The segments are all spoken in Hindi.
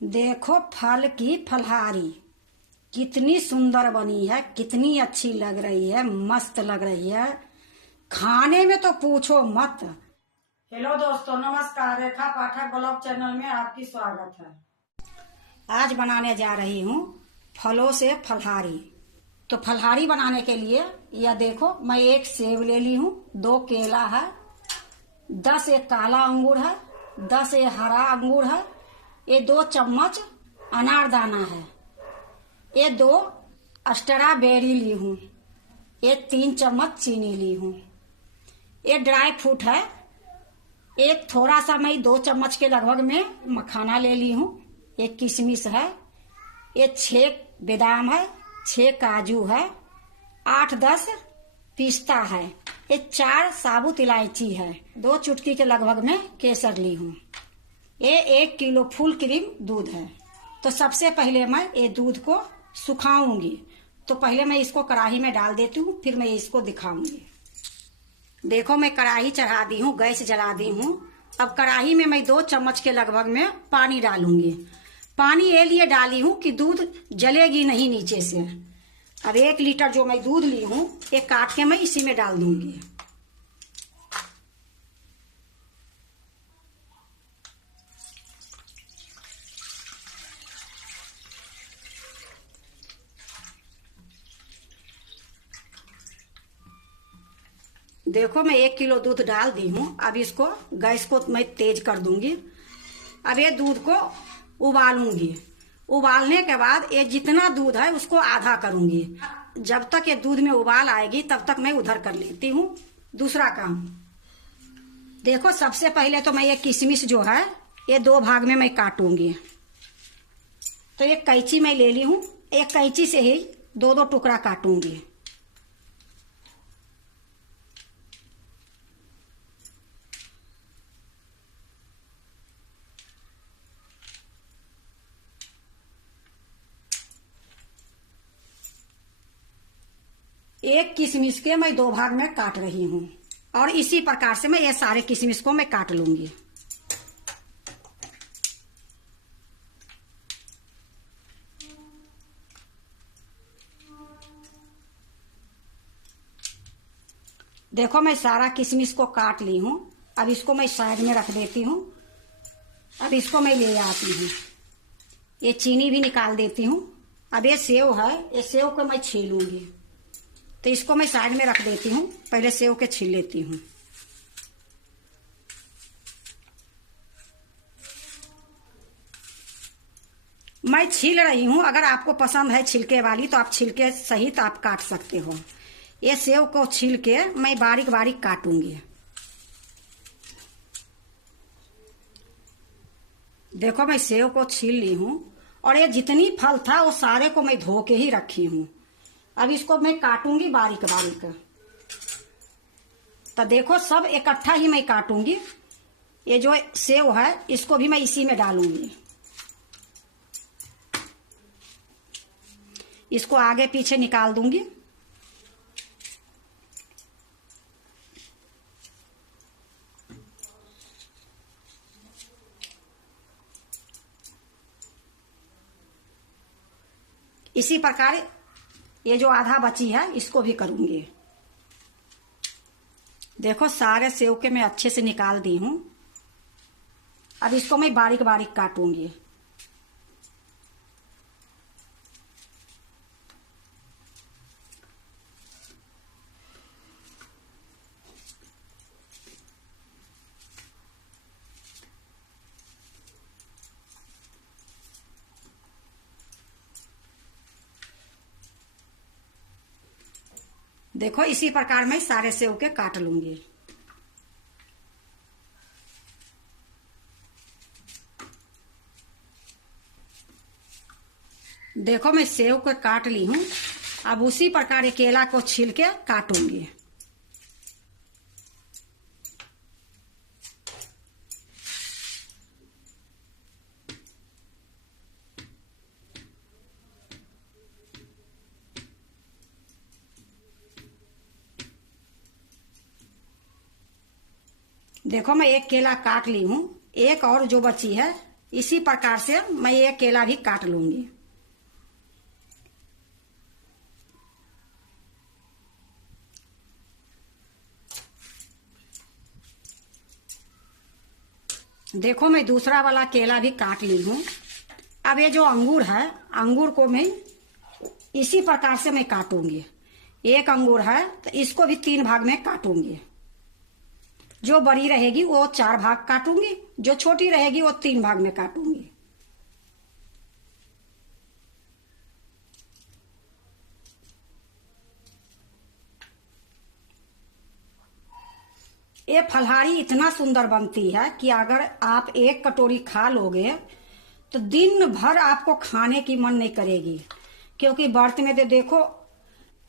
देखो फल की फलहारी कितनी सुंदर बनी है, कितनी अच्छी लग रही है, मस्त लग रही है। खाने में तो पूछो मत। हेलो दोस्तों, नमस्कार। रेखा पाठक ब्लॉग चैनल में आपकी स्वागत है। आज बनाने जा रही हूँ फलों से फलहारी। तो फलहारी बनाने के लिए यह देखो, मैं एक सेब ले ली हूँ, 2 केला है, 10 एक काला अंगूर है, 10 ये हरा अंगूर है, ये 2 चम्मच अनारदाना है, ये 2 स्ट्रॉबेरी ली हूँ, ये 3 चम्मच चीनी ली हूँ, ये ड्राई फ्रूट है, एक थोड़ा सा मैं 2 चम्मच के लगभग में मखाना ले ली हूँ, एक किशमिश है, ये 6 बादाम है, 6 काजू है, 8-10 पिस्ता है, ये 4 साबुत इलायची है, 2 चुटकी के लगभग में केसर ली हूँ, ये 1 किलो फुल क्रीम दूध है। तो सबसे पहले मैं ये दूध को सुखाऊंगी। तो पहले मैं इसको कढ़ाई में डाल देती हूँ, फिर मैं इसको दिखाऊंगी। देखो, मैं कढ़ाई चढ़ा दी हूँ, गैस जला दी हूँ। अब कढ़ाई में मैं 2 चम्मच के लगभग में पानी डालूंगी। पानी ये लिए डाली हूँ कि दूध जलेगी नहीं नीचे से। अब 1 लीटर जो मैं दूध ली हूँ, ये काट के मैं इसी में डाल दूंगी। देखो, मैं 1 किलो दूध डाल दी हूँ। अब इसको गैस को मैं तेज कर दूंगी। अब ये दूध को उबालूंगी। उबालने के बाद ये जितना दूध है उसको आधा करूंगी। जब तक ये दूध में उबाल आएगी तब तक मैं उधर कर लेती हूँ दूसरा काम। देखो, सबसे पहले तो मैं ये किशमिश जो है ये 2 भाग में मैं काटूंगी। तो एक कैंची मैं ले ली हूँ, एक कैंची से ही 2-2 टुकड़ा काटूंगी। एक किशमिश के मैं 2 भाग में काट रही हूँ और इसी प्रकार से मैं ये सारे किशमिश को मैं काट लूंगी। देखो, मैं सारा किशमिश को काट ली हूँ। अब इसको मैं साइड में रख देती हूँ। अब इसको मैं ले आती हूँ। ये चीनी भी निकाल देती हूँ। अब ये सेव है, ये सेव को मैं छीलूंगी। तो इसको मैं साइड में रख देती हूँ। पहले सेव के छील लेती हूँ। मैं छील रही हूँ। अगर आपको पसंद है छिलके वाली तो आप छिलके सहित आप काट सकते हो। ये सेव को छील के मैं बारीक बारीक काटूंगी। देखो, मैं सेव को छील ली हूँ और ये जितनी फल था वो सारे को मैं धो के ही रखी हूँ। अब इसको मैं काटूंगी बारीक बारीक। तो देखो, सब इकट्ठा ही मैं काटूंगी। ये जो सेव है इसको भी मैं इसी में डालूंगी। इसको आगे पीछे निकाल दूंगी। इसी प्रकार ये जो आधा बची है इसको भी करूंगी। देखो, सारे सेव के मैं अच्छे से निकाल दी हूं। अब इसको मैं बारीक बारीक काटूंगी। देखो, इसी प्रकार मैं सारे सेव के काट लूंगी। देखो, मैं सेव को काट ली हूं। अब उसी प्रकार ये केला को छील के काटूंगी। देखो, मैं एक केला काट ली हूँ। एक और जो बची है इसी प्रकार से मैं ये केला भी काट लूंगी। देखो मैं दूसरा वाला केला भी काट ली हूँ। अब ये जो अंगूर है, अंगूर को मैं इसी प्रकार से मैं काटूंगी। एक अंगूर है तो इसको भी 3 भाग में काटूंगी। जो बड़ी रहेगी वो 4 भाग काटूंगी, जो छोटी रहेगी वो 3 भाग में काटूंगी। ये फलहारी इतना सुंदर बनती है कि अगर आप 1 कटोरी खा लोगे तो दिन भर आपको खाने की मन नहीं करेगी। क्योंकि व्रत में तो देखो,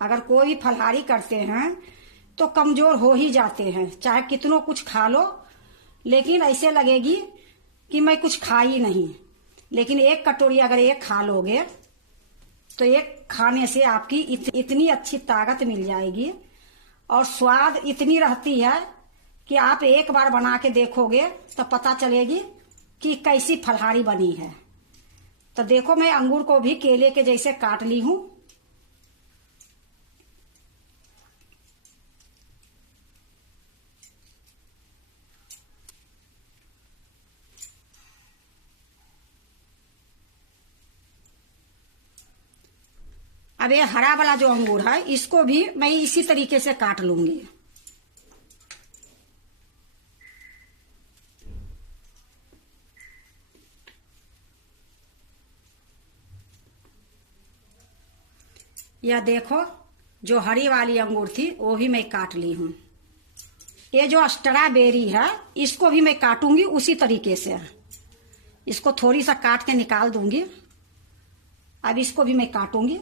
अगर कोई फलहारी करते हैं तो कमजोर हो ही जाते हैं, चाहे कितनों कुछ खा लो, लेकिन ऐसे लगेगी कि मैं कुछ खा ही नहीं। लेकिन 1 कटोरी अगर ये खा लोगे तो एक खाने से आपकी इतनी अच्छी ताकत मिल जाएगी और स्वाद इतनी रहती है कि आप एक बार बना के देखोगे तो पता चलेगी कि कैसी फलहारी बनी है। तो देखो मैं अंगूर को भी केले के जैसे काट ली हूं। अब ये हरा वाला जो अंगूर है इसको भी मैं इसी तरीके से काट लूंगी। यह देखो जो हरी वाली अंगूर थी वो भी मैं काट ली हूं। ये जो स्ट्रॉबेरी है इसको भी मैं काटूंगी उसी तरीके से। इसको थोड़ी सा काट के निकाल दूंगी। अब इसको भी मैं काटूंगी।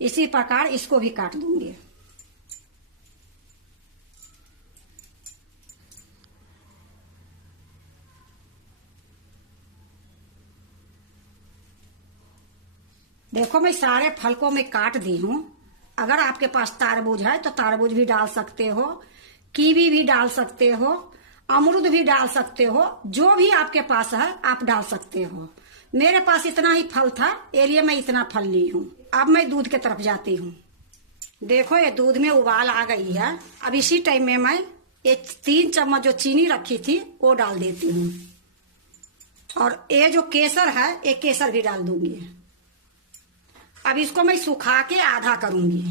इसी प्रकार इसको भी काट दूंगी। देखो मैं सारे फल को मैं काट दी हूं। अगर आपके पास तरबूज है तो तरबूज भी डाल सकते हो, कीवी भी डाल सकते हो, अमरूद भी डाल सकते हो, जो भी आपके पास है आप डाल सकते हो। मेरे पास इतना ही फल था, इसलिए मैं इतना फल ली हूं। अब मैं दूध की तरफ जाती हूँ। देखो ये दूध में उबाल आ गई है। अब इसी टाइम में मैं ये 3 चम्मच जो चीनी रखी थी वो डाल देती हूँ और ये जो केसर है ये केसर भी डाल दूंगी। अब इसको मैं सुखा के आधा करूंगी।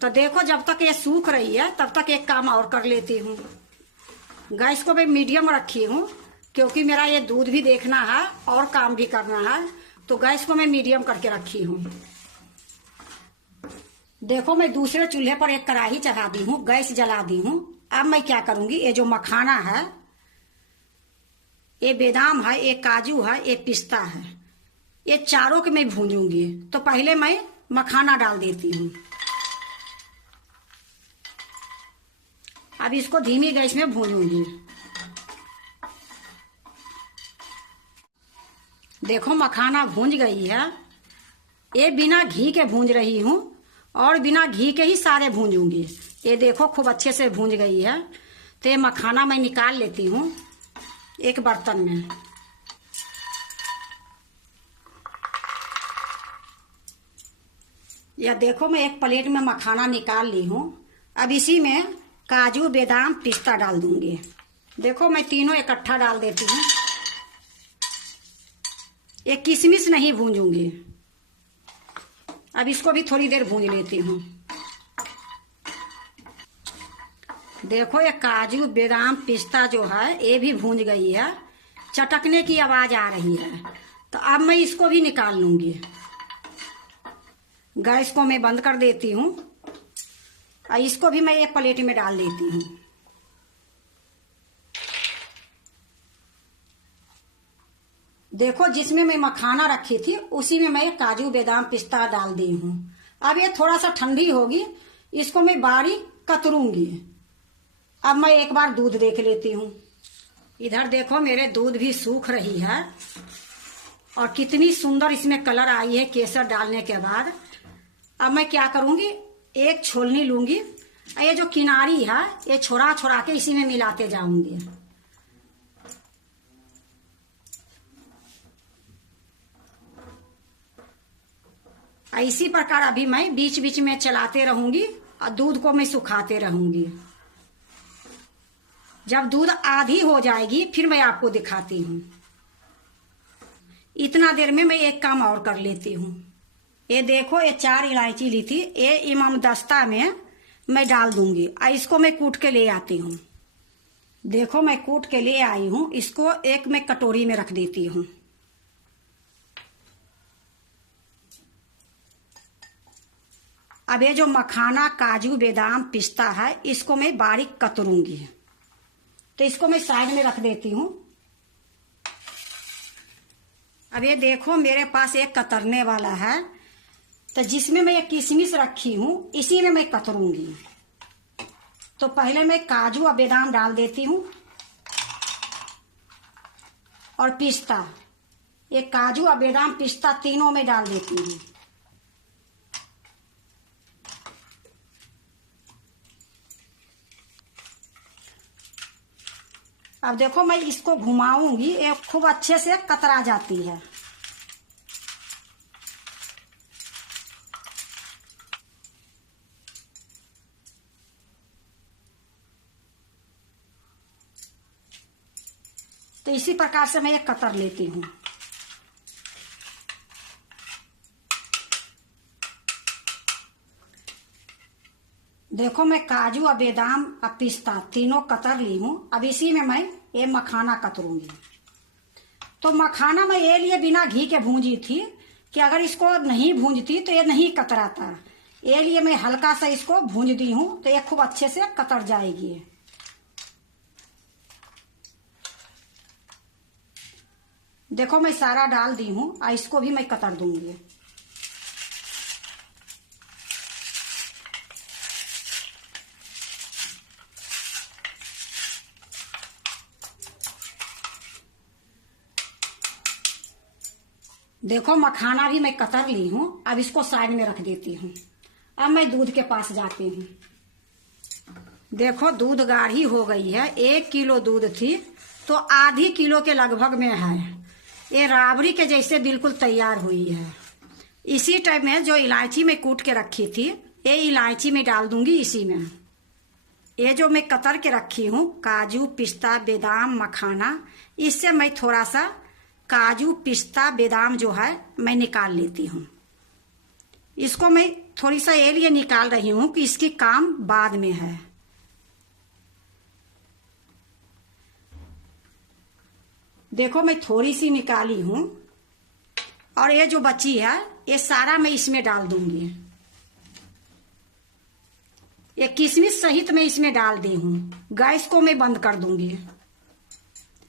तो देखो जब तक ये सूख रही है तब तक एक काम और कर लेती हूँ। गैस को मैं मीडियम रखी हूँ क्योंकि मेरा ये दूध भी देखना है और काम भी करना है, तो गैस को मैं मीडियम करके रखी हूँ। देखो मैं दूसरे चूल्हे पर एक कढ़ाई चढ़ा दी हूँ, गैस जला दी हूँ। अब मैं क्या करूंगी, ये जो मखाना है, ये बादाम है, ये काजू है, ये पिस्ता है, ये चारों के मैं भूनूंगी। तो पहले मैं मखाना डाल देती हूँ। अब इसको धीमी गैस में भूनूंगी। देखो मखाना भूंज गई है। ये बिना घी के भूंज रही हूँ और बिना घी के ही सारे भूंजूंगी। ये देखो खूब अच्छे से भूंज गई है। तो ये मखाना मैं निकाल लेती हूँ एक बर्तन में। या देखो मैं एक प्लेट में मखाना निकाल ली हूँ। अब इसी में काजू बादाम पिस्ता डाल दूंगी। देखो मैं तीनों इकट्ठा डाल देती हूँ। ये किशमिश नहीं भूंजूंगी। अब इसको भी थोड़ी देर भूंज लेती हूँ। देखो ये काजू बादाम पिस्ता जो है ये भी भूंज गई है, चटकने की आवाज आ रही है। तो अब मैं इसको भी निकाल लूंगी। गैस को मैं बंद कर देती हूँ और इसको भी मैं एक प्लेट में डाल देती हूँ। देखो जिसमें मैं मखाना रखी थी उसी में मैं काजू बादाम पिस्ता डाल दी हूँ। अब ये थोड़ा सा ठंडी होगी, इसको मैं बारीक कतरूंगी। अब मैं एक बार दूध देख लेती हूँ। इधर देखो मेरे दूध भी सूख रही है और कितनी सुंदर इसमें कलर आई है केसर डालने के बाद। अब मैं क्या करूंगी, एक छोलनी लूंगी, ये जो किनारी है ये छोड़ा छोड़ा के इसी में मिलाते जाऊंगी। इसी प्रकार अभी मैं बीच बीच में चलाते रहूंगी और दूध को मैं सुखाते रहूंगी। जब दूध आधी हो जाएगी फिर मैं आपको दिखाती हूँ। इतना देर में मैं एक काम और कर लेती हूँ। ये देखो, ये 4 इलायची ली थी, ये इमाम दस्ता में मैं डाल दूंगी और इसको मैं कूट के ले आती हूँ। देखो मैं कूट के ले आई हूँ, इसको एक मैं कटोरी में रख देती हूँ। अब ये जो मखाना, काजू, बादाम, पिस्ता है इसको मैं बारीक कतरूंगी, तो इसको मैं साइड में रख देती हूँ। अब ये देखो मेरे पास एक कतरने वाला है, तो जिसमें मैं ये किशमिश रखी हूँ इसी में मैं कतरूंगी। तो पहले मैं काजू और बादाम डाल देती हूँ और पिस्ता, ये काजू और बादाम पिस्ता तीनों में डाल देती हूँ। अब देखो मैं इसको घुमाऊंगी, ये खूब अच्छे से कतरा जाती है। तो इसी प्रकार से मैं ये कतर लेती हूँ। देखो मैं काजू और बादाम और पिस्ता तीनों कतर ली हूँ। अब इसी में मैं ये मखाना कतरूंगी। तो मखाना मैं ये लिए बिना घी के भूंजी थी कि अगर इसको नहीं भूंजती तो ये नहीं कतराता। ये लिए मैं हल्का सा इसको भूंज दी हूँ तो ये खूब अच्छे से कतर जाएगी। देखो मैं सारा डाल दी हूँ और इसको भी मैं कतर दूंगी। देखो मखाना भी मैं कतर ली हूँ, अब इसको साइड में रख देती हूँ। अब मैं दूध के पास जाती हूँ। देखो दूध गाढ़ी हो गई है, 1 किलो दूध थी तो आधी किलो के लगभग में है। ये राबड़ी के जैसे बिल्कुल तैयार हुई है। इसी टाइप में जो इलायची में कूट के रखी थी ये इलायची में डाल दूंगी इसी में। ये जो मैं कतर के रखी हूँ काजू, पिस्ता, बादाम, मखाना, इससे मैं थोड़ा सा काजू, पिस्ता, बादाम जो है मैं निकाल लेती हूँ। इसको मैं थोड़ी सा ये लिए निकाल रही हूँ कि इसकी काम बाद में है। देखो मैं थोड़ी सी निकाली हूँ और ये जो बची है ये सारा मैं इसमें डाल दूंगी। ये किशमिश सहित मैं इसमें डाल दी हूँ। गैस को मैं बंद कर दूंगी।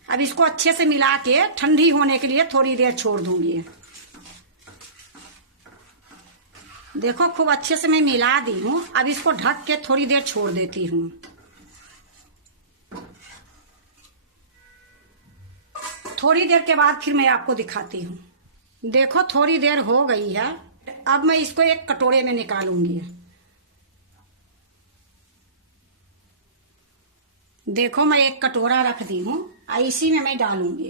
अब इसको अच्छे से मिला के ठंडी होने के लिए थोड़ी देर छोड़ दूंगी। देखो खूब अच्छे से मैं मिला दी हूँ। अब इसको ढक के थोड़ी देर छोड़ देती हूँ। थोड़ी देर के बाद फिर मैं आपको दिखाती हूँ। देखो थोड़ी देर हो गई है, अब मैं इसको एक कटोरे में निकालूंगी। देखो मैं एक कटोरा रख दी हूँ, इसी में मैं डालूंगी।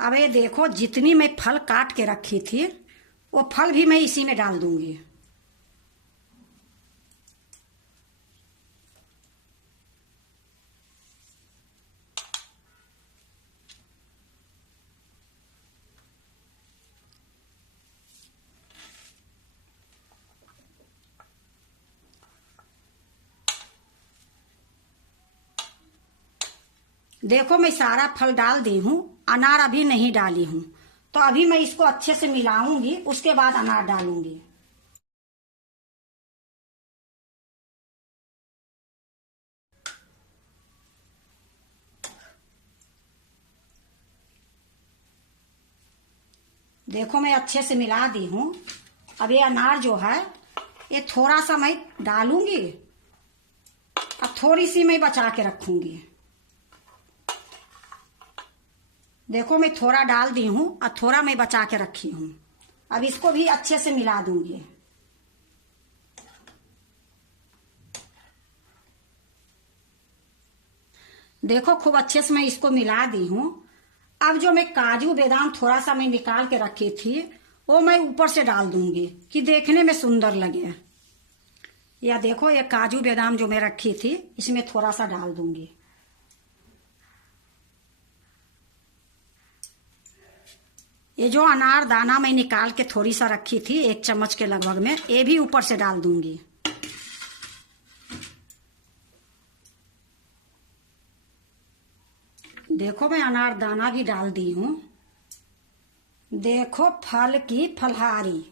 अब ये देखो जितनी मैं फल काट के रखी थी वो फल भी मैं इसी में डाल दूंगी। देखो मैं सारा फल डाल दी हूँ, अनार अभी नहीं डाली हूँ। तो अभी मैं इसको अच्छे से मिलाऊंगी, उसके बाद अनार डालूंगी। देखो मैं अच्छे से मिला दी हूँ। अब ये अनार जो है ये थोड़ा सा मैं डालूंगी और थोड़ी सी मैं बचा के रखूंगी। देखो मैं थोड़ा डाल दी हूँ और थोड़ा मैं बचा के रखी हूँ। अब इसको भी अच्छे से मिला दूंगी। देखो खूब अच्छे से मैं इसको मिला दी हूँ। अब जो मैं काजू बादाम थोड़ा सा मैं निकाल के रखी थी वो मैं ऊपर से डाल दूंगी कि देखने में सुंदर लगे। या देखो ये काजू बादाम जो मैं रखी थी इसमें थोड़ा सा डाल दूंगी। ये जो अनार दाना मैं निकाल के थोड़ी सा रखी थी 1 चम्मच के लगभग में, ये भी ऊपर से डाल दूंगी। देखो मैं अनार दाना भी डाल दी हूँ। देखो फल की फलहारी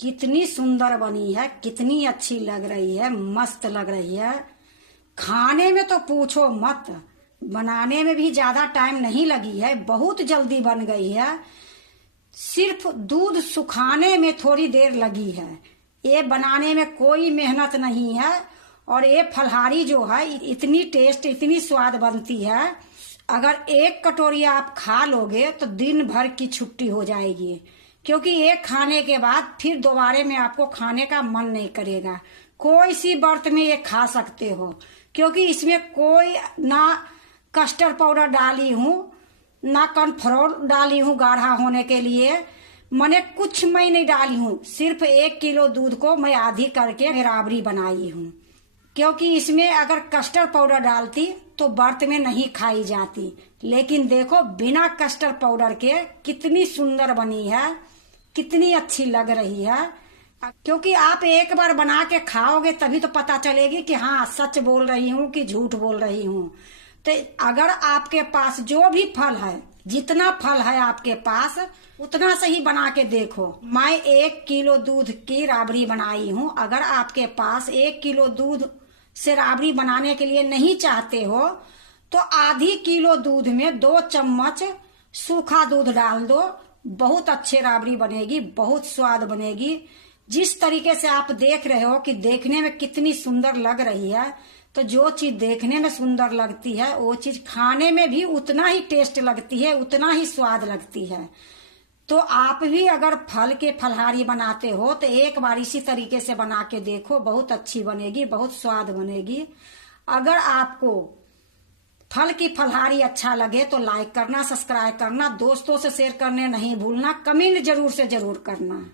कितनी सुंदर बनी है, कितनी अच्छी लग रही है, मस्त लग रही है। खाने में तो पूछो मत, बनाने में भी ज्यादा टाइम नहीं लगी है, बहुत जल्दी बन गई है। सिर्फ दूध सुखाने में थोड़ी देर लगी है, ये बनाने में कोई मेहनत नहीं है। और ये फलहारी जो है इतनी टेस्ट, इतनी स्वाद बनती है। अगर 1 कटोरी आप खा लोगे तो दिन भर की छुट्टी हो जाएगी, क्योंकि एक खाने के बाद फिर दोबारे में आपको खाने का मन नहीं करेगा। कोई सी बर्त में ये खा सकते हो, क्योंकि इसमें कोई ना कस्टर्ड पाउडर डाली हूँ ना कॉर्नफ्लोर डाली हूँ गाढ़ा होने के लिए, मैंने कुछ मैं नहीं डाली हूँ। सिर्फ 1 किलो दूध को मैं आधी करके राबड़ी बनाई हूँ, क्योंकि इसमें अगर कस्टर्ड पाउडर डालती तो बर्त में नहीं खाई जाती। लेकिन देखो बिना कस्टर्ड पाउडर के कितनी सुंदर बनी है, कितनी अच्छी लग रही है। क्योंकि आप एक बार बना के खाओगे तभी तो पता चलेगी कि हाँ सच बोल रही हूँ कि झूठ बोल रही हूँ। तो अगर आपके पास जो भी फल है, जितना फल है आपके पास उतना से ही बना के देखो। मैं 1 किलो दूध की राबड़ी बनाई हूँ। अगर आपके पास 1 किलो दूध से राबड़ी बनाने के लिए नहीं चाहते हो तो आधी किलो दूध में 2 चम्मच सूखा दूध डाल दो, बहुत अच्छी राबड़ी बनेगी, बहुत स्वाद बनेगी। जिस तरीके से आप देख रहे हो कि देखने में कितनी सुंदर लग रही है, तो जो चीज देखने में सुंदर लगती है वो चीज खाने में भी उतना ही टेस्ट लगती है, उतना ही स्वाद लगती है। तो आप भी अगर फल के फलहारी बनाते हो तो एक बार इसी तरीके से बना के देखो, बहुत अच्छी बनेगी, बहुत स्वाद बनेगी। अगर आपको फल की फलहारी अच्छा लगे तो लाइक करना, सब्सक्राइब करना, दोस्तों से शेयर करने नहीं भूलना, कमेंट जरूर से जरूर करना।